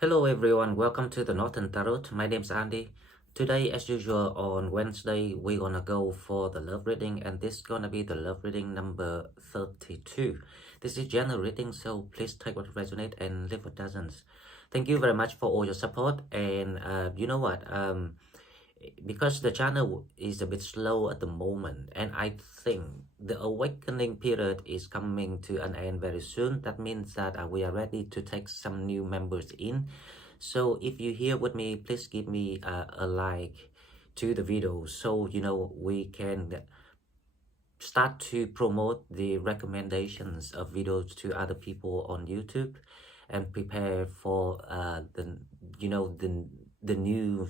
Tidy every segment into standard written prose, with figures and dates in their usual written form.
Hello everyone, welcome to the Northern Tarot. My name's Andy. Today, as usual, on Wednesday, we're gonna go for the love reading, and this is gonna be the love reading number 32. This is general reading, so please take what resonates and leave what doesn't. Thank you very much for all your support, and you know what? Because the channel is a bit slow at the moment, and I think the awakening period is coming to an end very soon. That means that we are ready to take some new members in. So if you're here with me, please give me a like to the video, so we can start to promote the recommendations of videos to other people on YouTube, and prepare for the new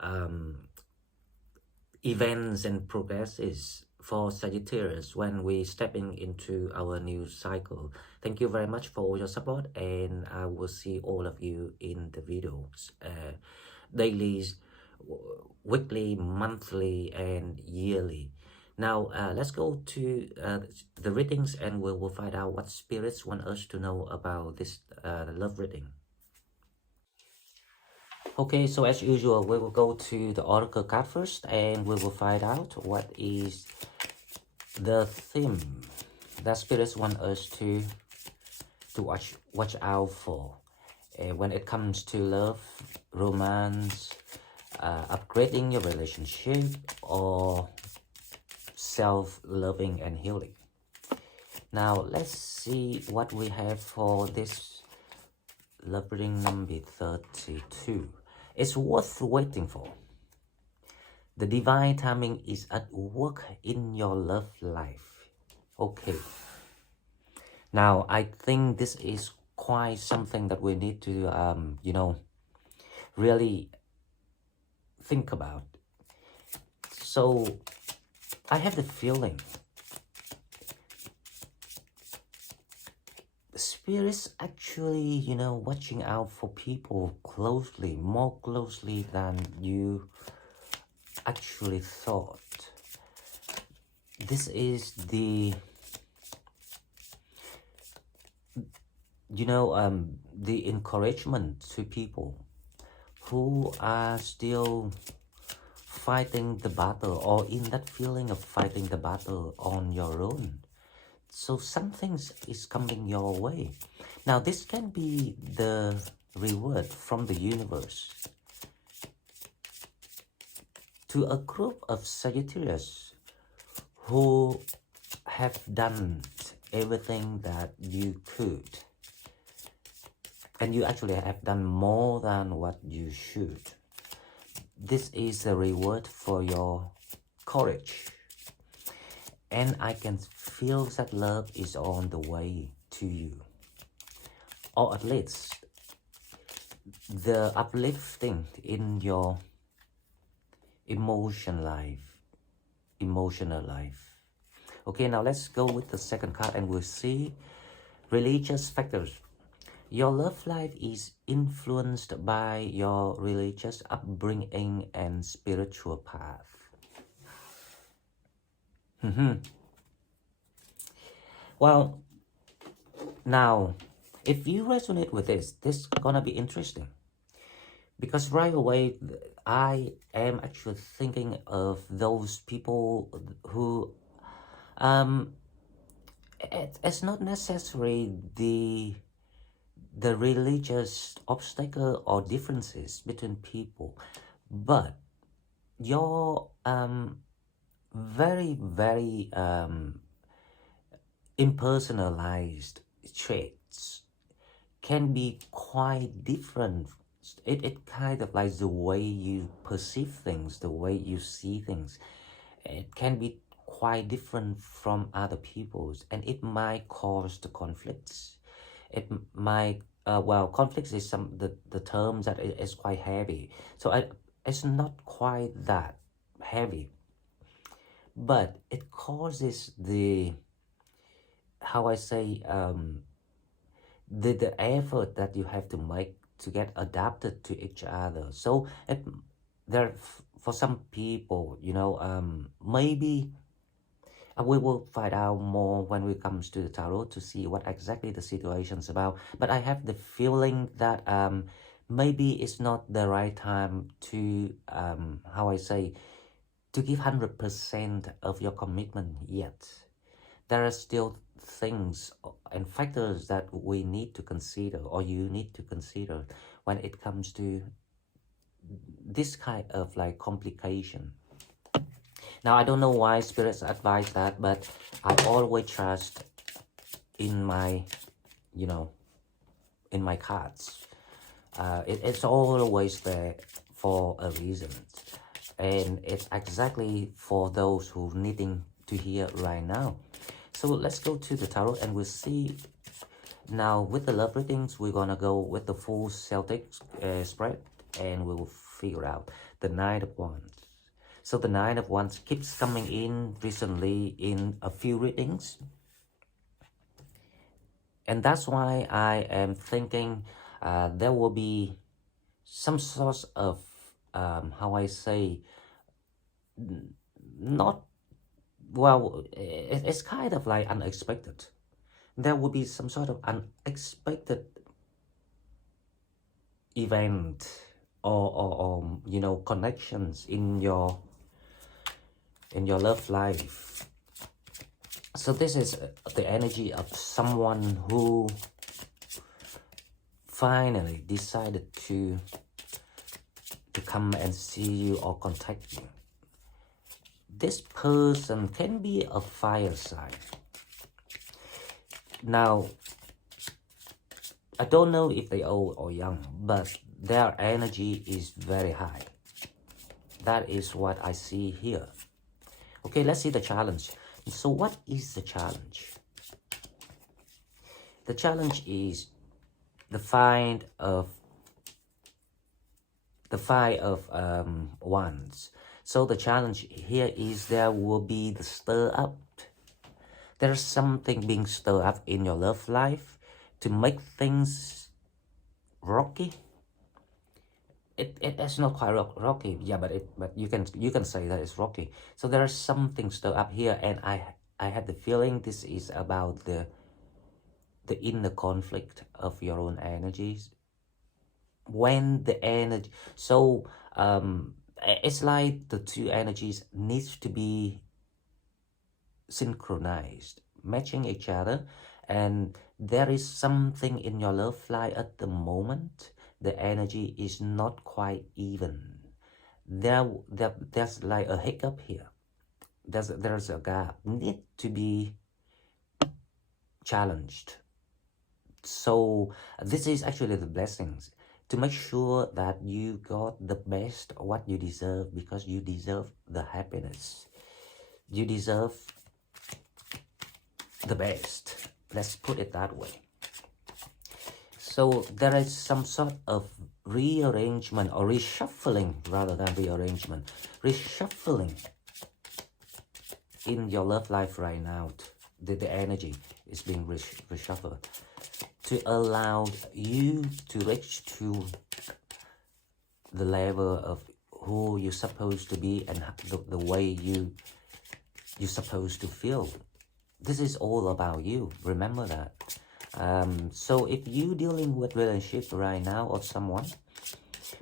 um, events and progresses for Sagittarius when we stepping into our new cycle. Thank you very much for all your support, and I will see all of you in the videos, daily, weekly, monthly, and yearly. Now let's go to the readings, and we will find out what spirits want us to know about this love reading. Okay, so as usual, we will go to the oracle card first, and we will find out what is the theme that spirits want us to watch out for when it comes to love, romance, upgrading your relationship, or self-loving and healing. Now let's see what we have for this love reading number 32. It's worth waiting for. The divine timing is at work in your love life. Okay. Now, I think this is quite something that we need to, really think about. So, I have the feeling the spirits actually, watching out for people closely, more closely than you actually thought. This is the the encouragement to people who are still fighting the battle, or in that feeling of fighting the battle on your own. So something is coming your way. Now this can be the reward from the universe to a group of Sagittarius who have done everything that you could, and you actually have done more than what you should. This is the reward for your courage, and I can feel that love is on the way to you, or at least the uplifting in your emotional life. Okay, now let's go with the second card, and we'll see religious factors. Your love life is influenced by your religious upbringing and spiritual path. Well, now, if you resonate with this is gonna be interesting. Because right away, I am actually thinking of those people who, it's not necessarily the religious obstacle or differences between people, but your very impersonalized traits can be quite different. It kind of like the way you perceive things, the way you see things, it can be quite different from other people's, and it might cause the conflicts. It might conflicts is the term that is quite heavy, so it's not quite that heavy, but it causes the, how I say, the effort that you have to make to get adapted to each other. So for some people, maybe We will find out more when we comes to the tarot to see what exactly the situation's about. But I have the feeling that maybe it's not the right time to how I say, to give 100% of your commitment yet. There are still things and factors that we need to consider, or you need to consider, when it comes to this kind of like complication. Now, I don't know why spirits advise that, but I always trust in my, you know, in my cards. It's always there for a reason. And it's exactly for those who needing to hear right now. So let's go to the tarot and we'll see. Now, with the love readings, we're gonna go with the full Celtic spread, and we will figure out the Nine of Wands. So the Nine of Wands keeps coming in recently in a few readings. And that's why I am thinking there will be some sort of, how I say, not, well, it's kind of like unexpected. There will be some sort of unexpected event or you know, connections in your love life. So this is the energy of someone who finally decided to come and see you or contact you. This person can be a fire sign. Now, I don't know if they old or young, but their energy is very high. That is what I see here. Okay, let's see the challenge. So what is the challenge? The challenge is the Five of Wands. So the challenge here is there will be the stir up. There's something being stirred up in your love life to make things rocky. It's not quite rocky, yeah, but you can say that it's rocky. So there's something stirred up here, and I have the feeling this is about the inner conflict of your own energies. When the energy, so it's like the two energies needs to be synchronized, matching each other, and there is something in your love life at the moment. The energy is not quite even. There's like a hiccup here. There's a gap, need to be challenged. So this is actually the blessings, to make sure that you got the best what you deserve, because you deserve the happiness. You deserve the best. Let's put it that way. So there is some sort of rearrangement or reshuffling, rather than rearrangement, reshuffling in your love life right now. The energy is being reshuffled to allow you to reach to the level of who you're supposed to be and the way you're supposed to feel. This is all about you. Remember that. So if you're dealing with relationship right now or someone,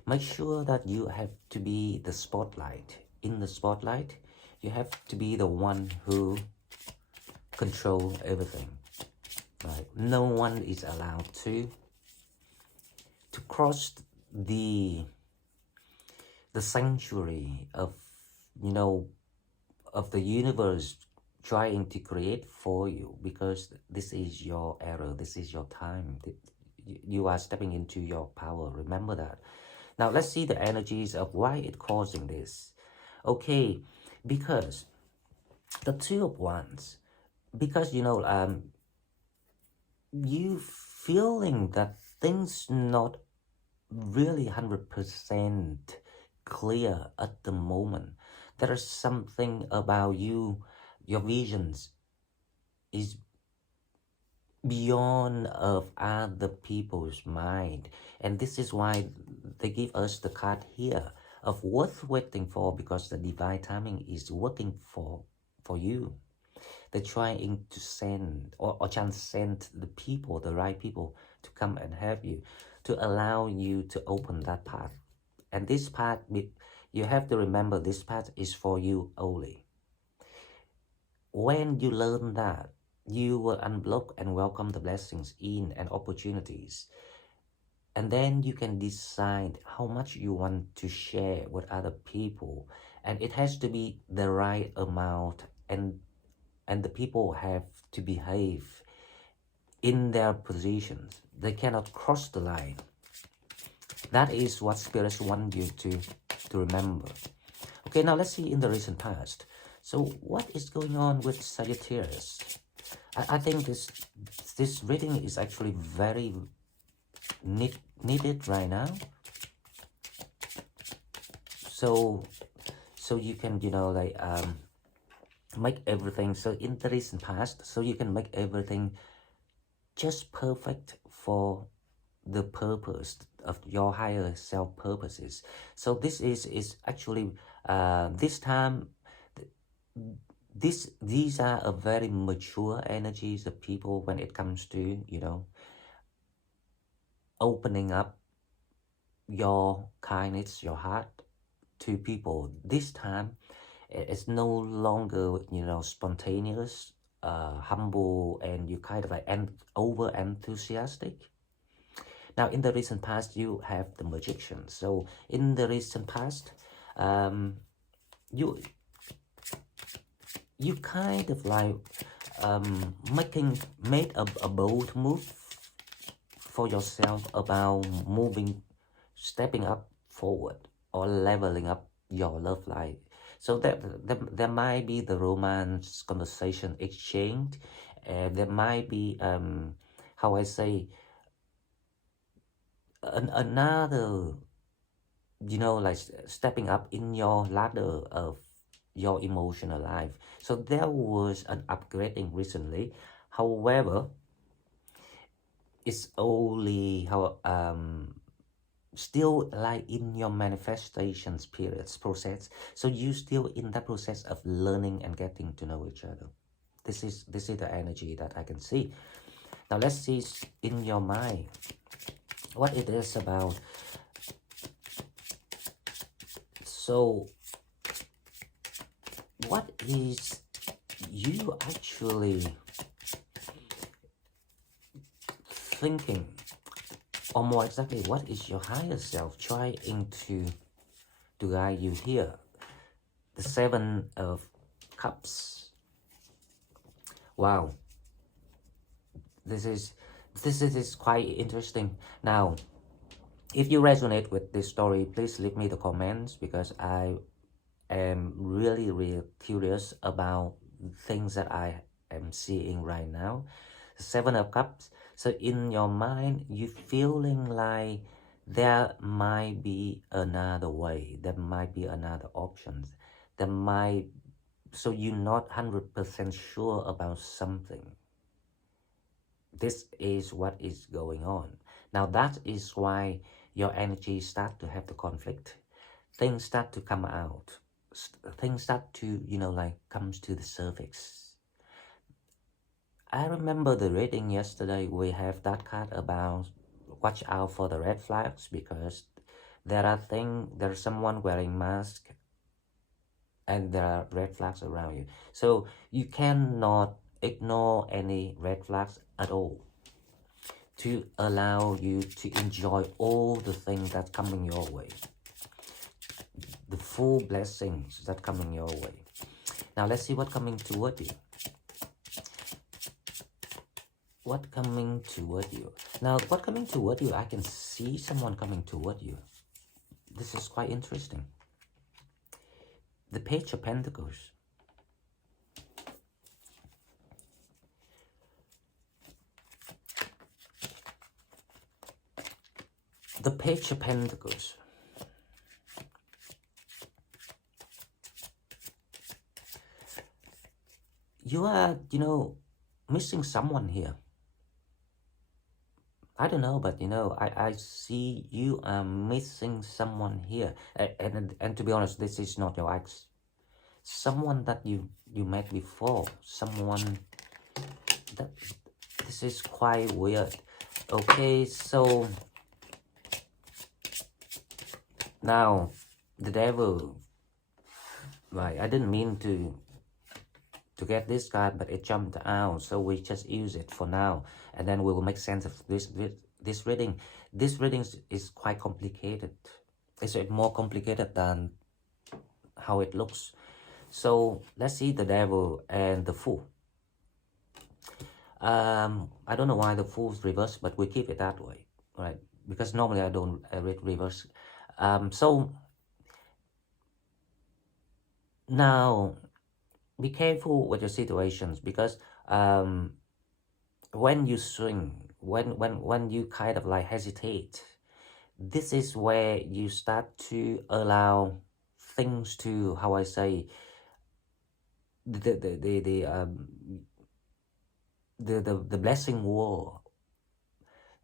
make sure that you have to be the spotlight. In the spotlight, you have to be the one who control everything. Right? No one is allowed to cross the sanctuary of, you know, of the universe trying to create for you, because this is your era, this is your time. You are stepping into your power. Remember that. Now let's see the energies of why it's causing this. Okay, because the Two of Wands, because you know, you feeling that things not really 100% clear at the moment. There is something about you, your visions is beyond of other people's mind, and this is why they give us the card here of worth waiting for, because the divine timing is working for you. They're trying to send or transcend the people, the right people, to come and help you, to allow you to open that path. And this path, you have to remember, this path is for you only. When you learn that, you will unblock and welcome the blessings in and opportunities. And then you can decide how much you want to share with other people. And it has to be the right amount, and the people have to behave in their positions. They cannot cross the line. That is what spirits want you to remember. Okay, now let's see in the recent past. So what is going on with Sagittarius? I think this reading is actually very needed right now. So you can, you know, like make everything, so in the recent past, so you can make everything just perfect for the purpose of your higher self purposes. So this is actually this time, these are a very mature energies of people when it comes to, you know, opening up your kindness, your heart to people. This time it's no longer, you know, spontaneous, humble, and you kind of like over enthusiastic. Now in the recent past you have the magician. So in the recent past, you kind of like made a bold move for yourself about stepping up forward or leveling up your love life. So there might be the romance conversation exchange. There might be how I say, another, you know, like stepping up in your ladder of your emotional life. So there was an upgrading recently. However, it's only still like in your manifestations periods process. So you still in that process of learning and getting to know each other. This is the energy that I can see. Now let's see in your mind what it is about. So what is you actually thinking, or more exactly, what is your higher self trying to guide you here? The Seven of Cups. Wow, this is quite interesting. Now if you resonate with this story, please leave me the comments, because I am really curious about things that I am seeing right now. Seven of Cups. So in your mind, you feeling like there might be another way, there might be another options, there might, so you're not 100% sure about something. This is what is going on. Now that is why your energy start to have the conflict. Things start to come out. Things start to, you know, like comes to the surface. I remember the reading yesterday, we have that card about watch out for the red flags, because there's someone wearing mask and there are red flags around you. So you cannot ignore any red flags at all, to allow you to enjoy all the things that's coming your way, the full blessings that coming your way. Now let's see what coming toward you. What coming toward you? Now what coming toward you, I can see someone coming toward you. This is quite interesting. The Page of Pentacles. The Page of Pentacles. You are, you know, missing someone here. I don't know, but you know, I see you are missing someone here. And to be honest, this is not your ex. someone that you met before, someone that, this is quite weird. Okay, so now the devil, right? I didn't mean to get this card, but it jumped out, so we just use it for now, and then we will make sense of this reading. This reading is quite complicated. It's more complicated than how it looks. So let's see the devil and the fool. I don't know why the fool's reversed, but we keep it that way, right? Because normally I don't read reverse. So now be careful with your situations, because when you swing, when you kind of like hesitate, this is where you start to allow things to, how I say, the blessing wall,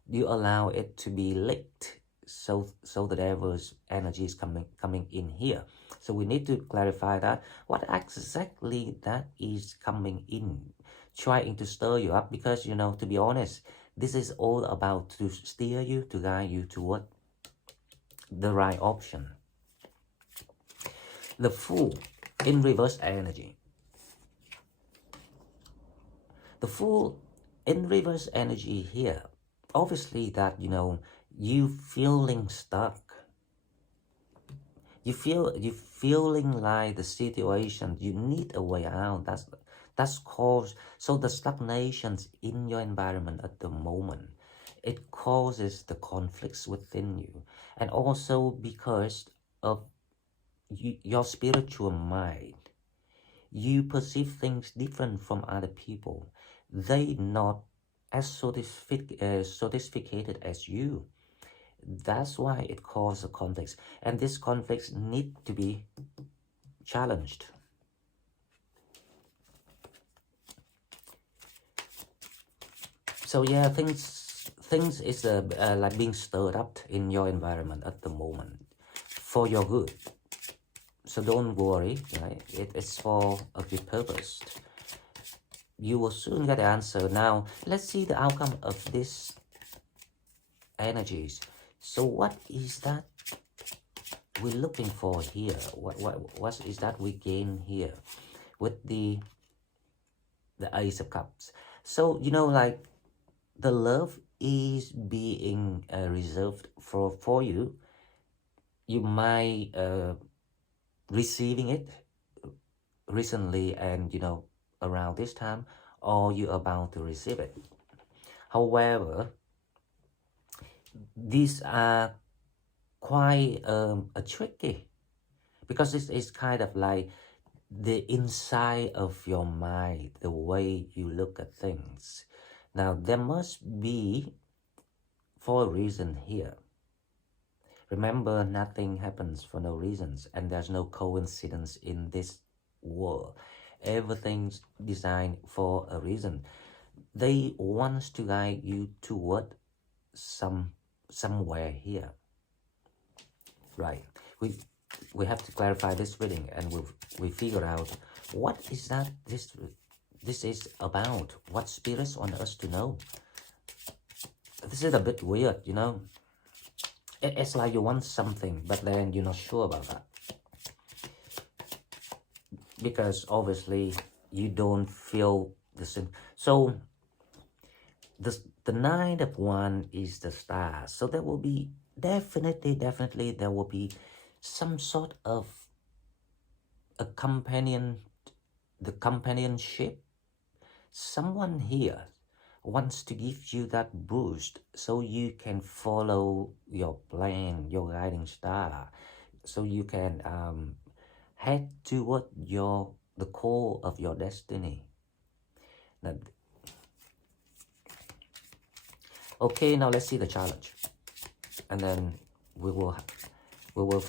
you allow it to be licked, so the devil's energy is coming in here. So we need to clarify that what exactly that is coming in, trying to stir you up, because you know, to be honest, this is all about to steer you, to guide you toward the right option. The Fool in reverse energy. The Fool in reverse energy here, obviously that, you know, you feeling stuck. You feeling like the situation, you need a way out. That's caused, so the stagnations in your environment at the moment, it causes the conflicts within you, and also because of your spiritual mind. You perceive things different from other people. They not as sophisticated as you. That's why it causes conflicts, and these conflicts need to be challenged. So yeah, things is like being stirred up in your environment at the moment for your good. So don't worry, right? It's for a good purpose. You will soon get the answer. Now let's see the outcome of these energies. So what is that we're looking for here? What is that we gain here with the Ace of Cups? So, you know, like the love is being reserved for you. You might receiving it recently, and you know, around this time, or you're about to receive it. However, these are quite tricky, because this is kind of like the inside of your mind, the way you look at things. Now there must be for a reason here. Remember, nothing happens for no reasons, and there's no coincidence in this world. Everything's designed for a reason. They want to guide you toward somewhere here, right? We have to clarify this reading, and we figure out what is that this is about. What spirits want us to know. This is a bit weird, you know. It's like you want something, but then you're not sure about that, because obviously you don't feel the same. So the Nine of Wands is the Star. So there will be definitely there will be some sort of a companionship. Someone here wants to give you that boost, so you can follow your plan, your guiding star, so you can head toward the core of your destiny. Now, okay, now let's see the challenge, and then we will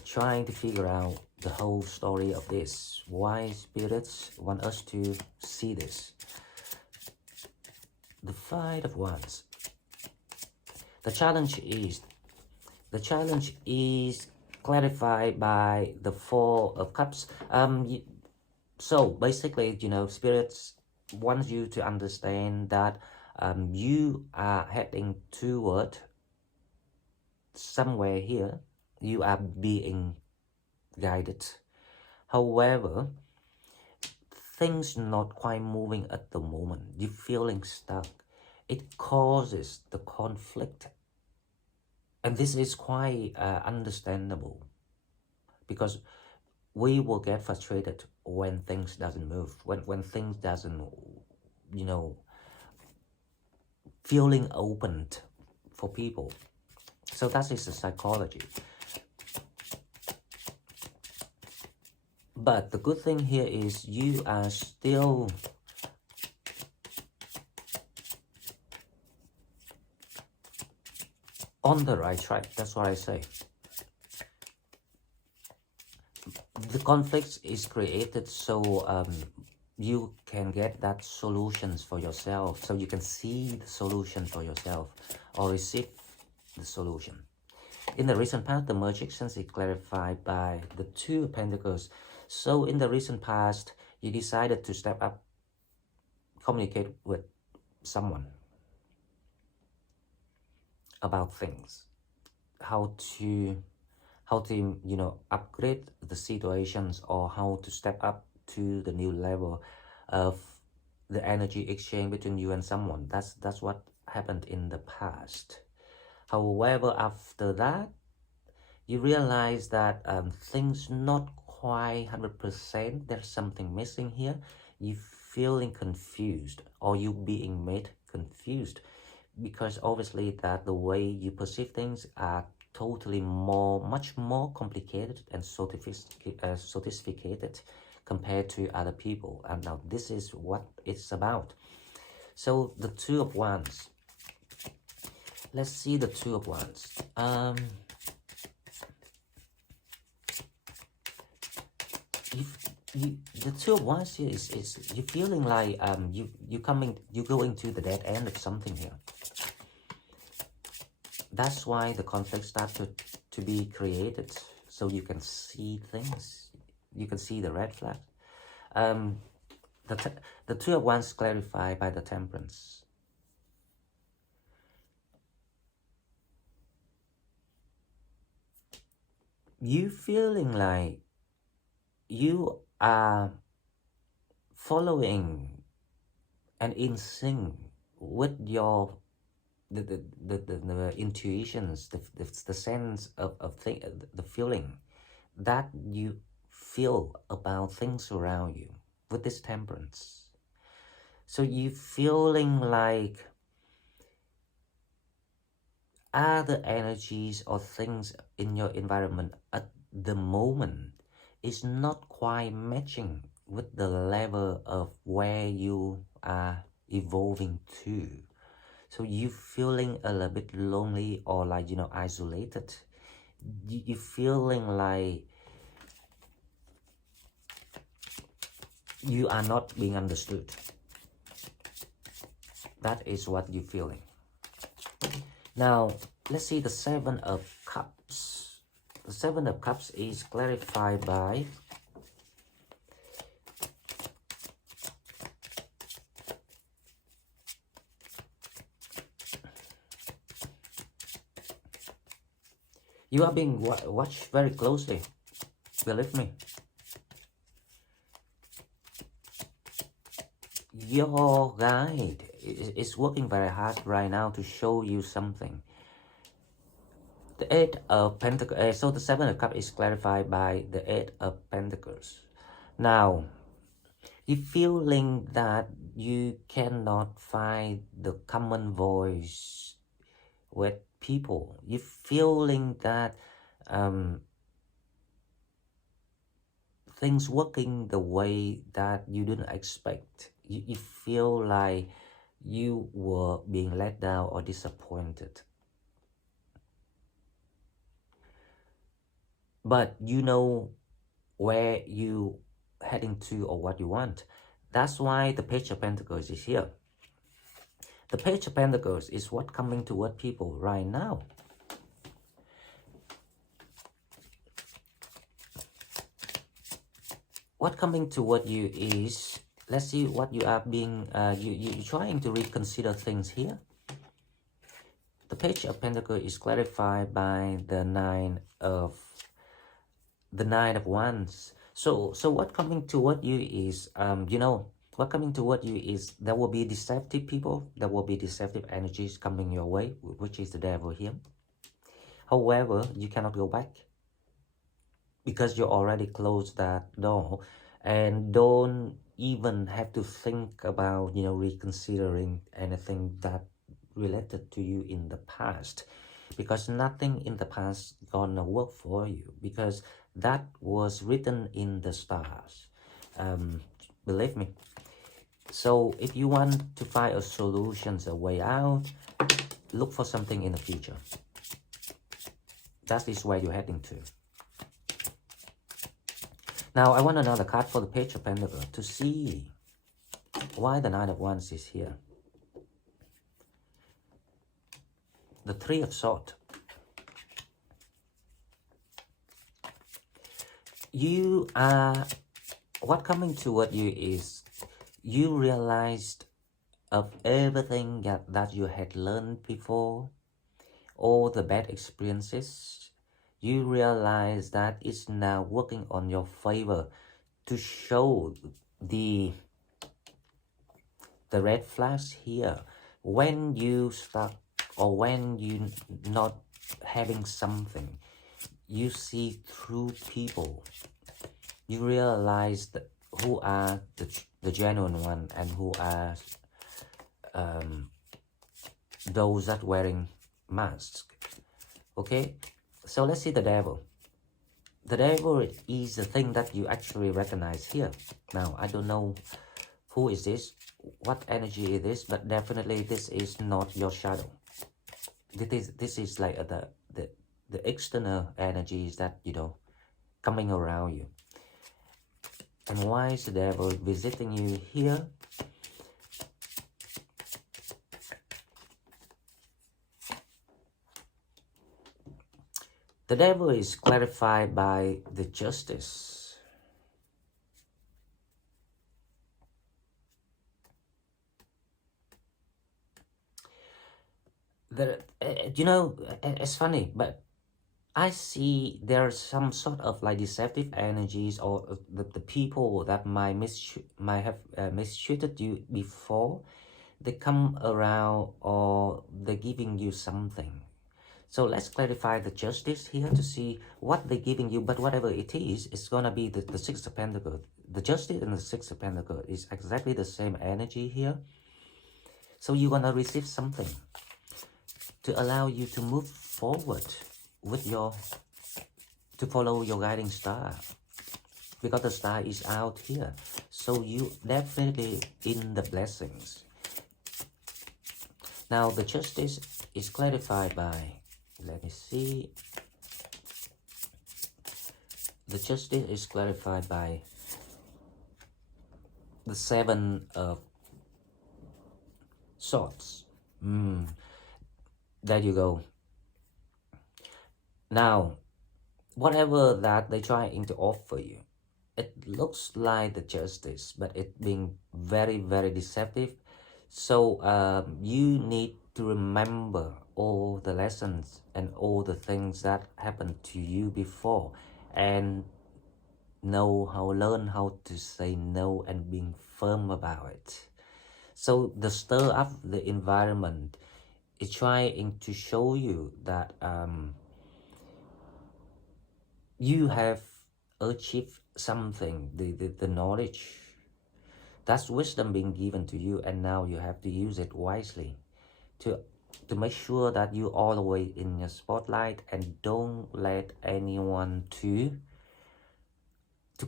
try to figure out the whole story of this. Why spirits want us to see this. The Five of Wands. The challenge is clarified by the Four of Cups. So basically, you know, spirits wants you to understand that you are heading toward somewhere here. You are being guided. However, things not quite moving at the moment. You're feeling stuck. It causes the conflict. And this is quite understandable, because we will get frustrated when things doesn't move, when things doesn't, you know, feeling opened for people. So that is the psychology. But the good thing here is you are still on the right track. That's what I say. The conflict is created so you can get that solutions for yourself, so you can see the solution for yourself or receive the solution. In the recent past, the magician is clarified by the Two of Pentacles. So in the recent past, you decided to step up, communicate with someone about things, how to you know, upgrade the situations, or how to step up to the new level of the energy exchange between you and someone. That's what happened in the past. However, after that, you realize that things not quite 100%. There's something missing here. You feeling confused, or you being made confused, because obviously that the way you perceive things are totally much more complicated and sophisticated compared to other people. And now this is what it's about. So the Two of Wands. Let's see the Two of Wands. The Two of Wands here is you feeling like you going to the dead end of something here. That's why the conflict started to be created, so you can see things. You can see the red flag. The Two of Wands clarified by the Temperance. You feeling like you are following and in sync with your the intuitions, the sense of the feeling that you feel about things around you with this Temperance. So you feeling like other energies or things in your environment at the moment is not quite matching with the level of where you are evolving to. So you feeling a little bit lonely, or like, you know, isolated. You feeling like you are not being understood. That is what you're feeling. Now, let's see the Seven of Cups. The Seven of Cups is clarified by you are being watched very closely, believe me. Your guide is working very hard right now to show you something. The Eight of Pentacles, so the Seven of Cups is clarified by the Eight of Pentacles. Now, you feeling that you cannot find the common voice with people. You feeling that things working the way that you didn't expect. You feel like you were being let down or disappointed. But you know where you heading to or what you want. That's why the Page of Pentacles is here. The Page of Pentacles is what coming toward people right now. what coming toward you is, let's see what you are being, you're trying to reconsider things here. The Page of Pentacles is clarified by the Nine of Wands. So what coming toward you is, what coming toward you is there will be deceptive people, there will be deceptive energies coming your way, which is the devil here. However, you cannot go back because you already closed that door, and don't even have to think about, reconsidering anything that related to you in the past, because nothing in the past gonna work for you, because that was written in the stars. Believe me. So if you want to find a solution, a way out, look for something in the future. That is where you're heading to. Now I want another card for the Page of Pentacles to see why the Nine of Wands is here. The Three of Swords. You are, what coming toward you is, you realized of everything that you had learned before, all the bad experiences. You realize that it's now working on your favor to show the red flags here. When you start, or when you not having something, you see through people. You realize that who are the genuine one and who are those that wearing masks. Okay, so let's see the devil. The devil is the thing that you actually recognize here. Now I don't know who is this, what energy it is, but definitely this is not your shadow. This is like the external energies that, coming around you. And why is the devil visiting you here? The devil is clarified by the Justice. It's funny, but I see there's some sort of like deceptive energies, or the people that might have mistreated you before. They come around, or they're giving you something. So let's clarify the Justice here to see what they're giving you. But whatever it is, it's gonna be the Six of Pentacles. The Justice and the Six of Pentacles is exactly the same energy here. So you're gonna receive something to allow you to move forward with to follow your guiding star, because the star is out here. So you definitely in the blessings. Now the Justice is clarified by, let me see, the Justice is clarified by the Seven of Swords. There you go. Now, whatever that they're trying to offer you, it looks like the Justice, but it being very, very deceptive. So you need to remember all the lessons and all the things that happened to you before, and learn how to say no and being firm about it. So the stir up the environment is trying to show you that you have achieved something, the knowledge, that's wisdom being given to you, and now you have to use it wisely to make sure that you all the way in your spotlight, and don't let anyone to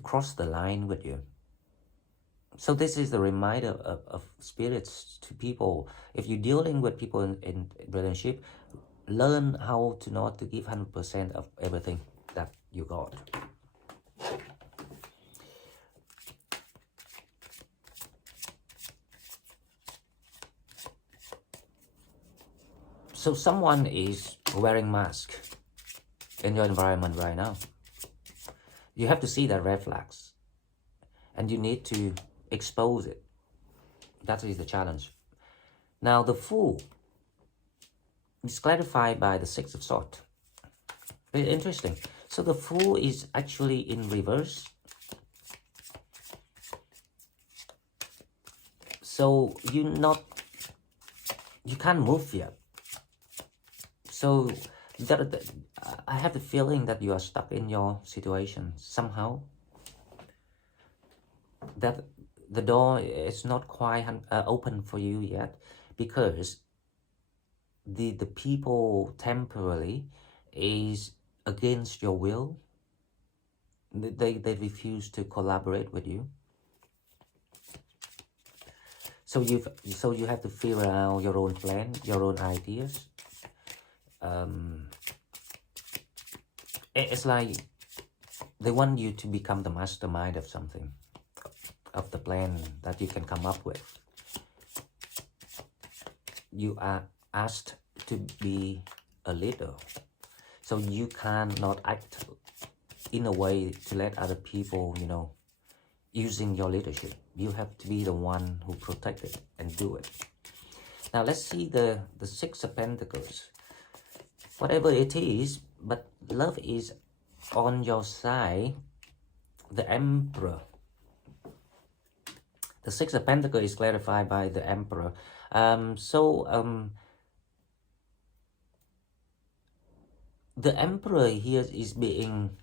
cross the line with you. So this is the reminder of spirits to people. If you're dealing with people in relationship, learn how to not to give 100% of everything that you got. So someone is wearing mask in your environment right now. You have to see the red flags. and you need to expose it. That is the challenge. Now the Fool is clarified by the Six of Swords. Very interesting. So the Fool is actually in reverse. So you can't move yet. So I have the feeling that you are stuck in your situation somehow. That the door is not quite open for you yet, because the people temporarily is against your will. They refuse to collaborate with you. So you have to figure out your own plan, your own ideas. It's like they want you to become the mastermind of something, of the plan that you can come up with. You are asked to be a leader, so you cannot act in a way to let other people, using your leadership. You have to be the one who protect it and do it. Now let's see the Six of Pentacles. Whatever it is, but love is on your side. The Emperor. The Six of Pentacles is clarified by the Emperor. The Emperor here is being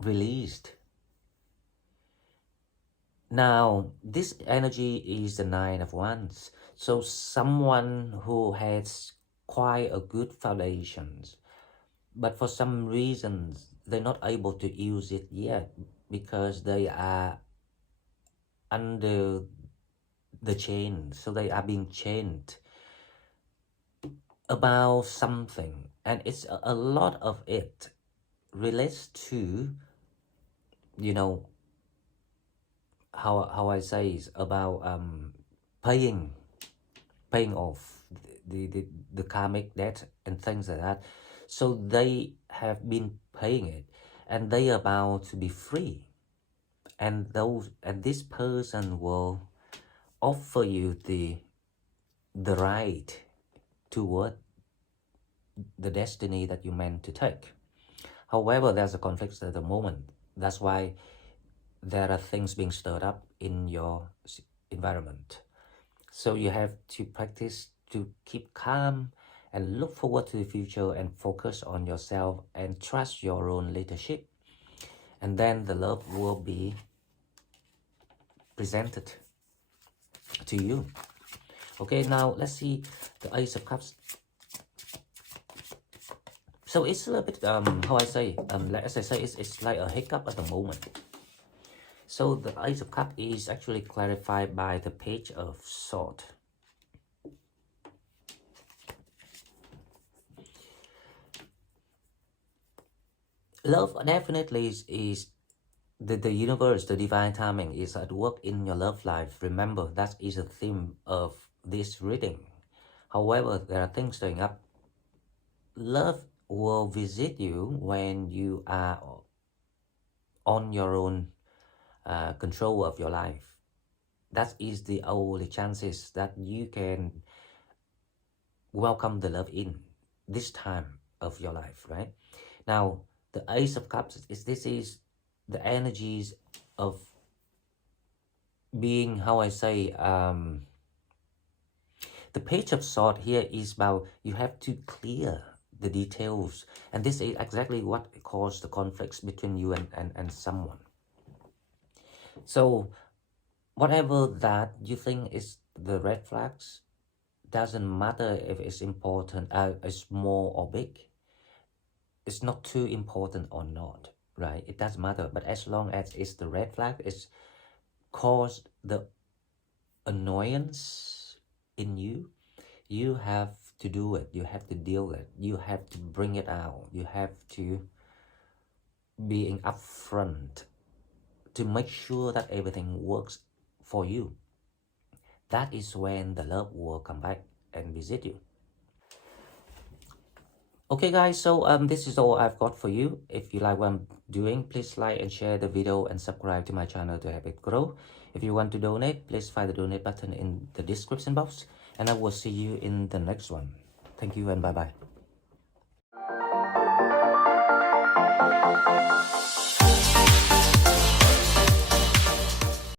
released. Now, this energy is the Nine of Wands. So someone who has quite a good foundations, but for some reasons, they're not able to use it yet because they are under the chain. So they are being chained about something. And it's a lot of it relates to, how I say is about paying off the karmic debt and things like that. So they have been paying it, and they are about to be free, and this person will offer you the right toward the destiny that you meant to take. However, there's a conflict at the moment. That's why there are things being stirred up in your environment. So you have to practice to keep calm and look forward to the future and focus on yourself and trust your own leadership. And then the love will be presented to you. Okay, now let's see the Ace of Cups. So it's a little bit, as I say, it's like a hiccup at the moment. So the Ace of Cups is actually clarified by the Page of Swords. Love definitely is the universe, the divine timing is at work in your love life. Remember, that is a theme of this reading. However, there are things showing up. Love will visit you when you are on your own control of your life. That is the only chances that you can welcome the love in this time of your life, right? Now, the Ace of Cups is the energies of being, the Page of Swords here is about you have to clear the details, and this is exactly what caused the conflicts between you and someone. So whatever that you think is the red flags, doesn't matter if it's important, it's small or big. It's not too important or not, right? It doesn't matter. But as long as it's the red flag, it's caused the annoyance in you, you have to do it. You have to deal with it. You have to bring it out. You have to being upfront to make sure that everything works for you. That is when the love will come back and visit you. Okay guys, so this is all I've got for you. If you like what I'm doing, please like and share the video and subscribe to my channel to help it grow. If you want to donate, please find the donate button in the description box, and I will see you in the next one. Thank you and bye bye.